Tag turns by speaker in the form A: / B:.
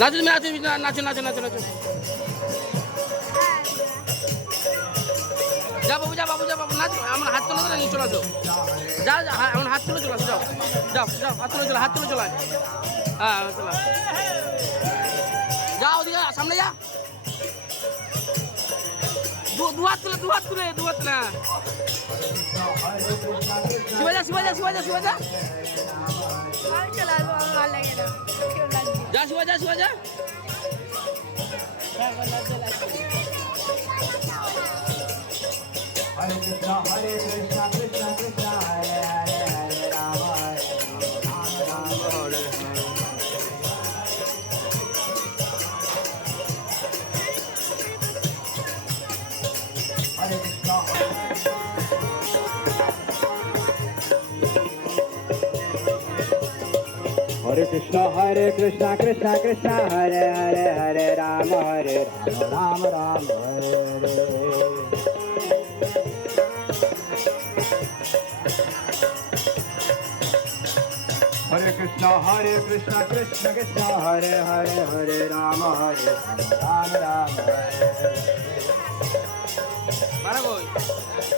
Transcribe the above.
A: নাচো তুমি নাচো না- নাচো নাচো নাচো নাচো যা বাবু যা বাবু যা বাবু নাচো আমার হাত তুলে নিয়ে চলে আসো। যা যা হ্যাঁ, আমার হাত তুলে চলে যাও। যাও যাও হাত তুলে চলে হাত তুলে চলে। হ্যাঁ চলো যা ওদিকে সামনে যা। দু হাত তুলে দু হাত তুলে দু হাত তুলে হ্যাঁ। শিবা যা শিবা
B: লাগবে
A: যা শিবা যা শিবা যা
C: Hare Krishna, Hare Krishna, Hare Krishna, Krishna Krishna, Hare Hare, Hare Rama, Hare Rama, Rama Rama, Hare Hare. Krishna, Hare Krishna, Krishna Krishna, Hare Hare, Hare Rama, Hare Rama, Rama Rama, Hare Hare.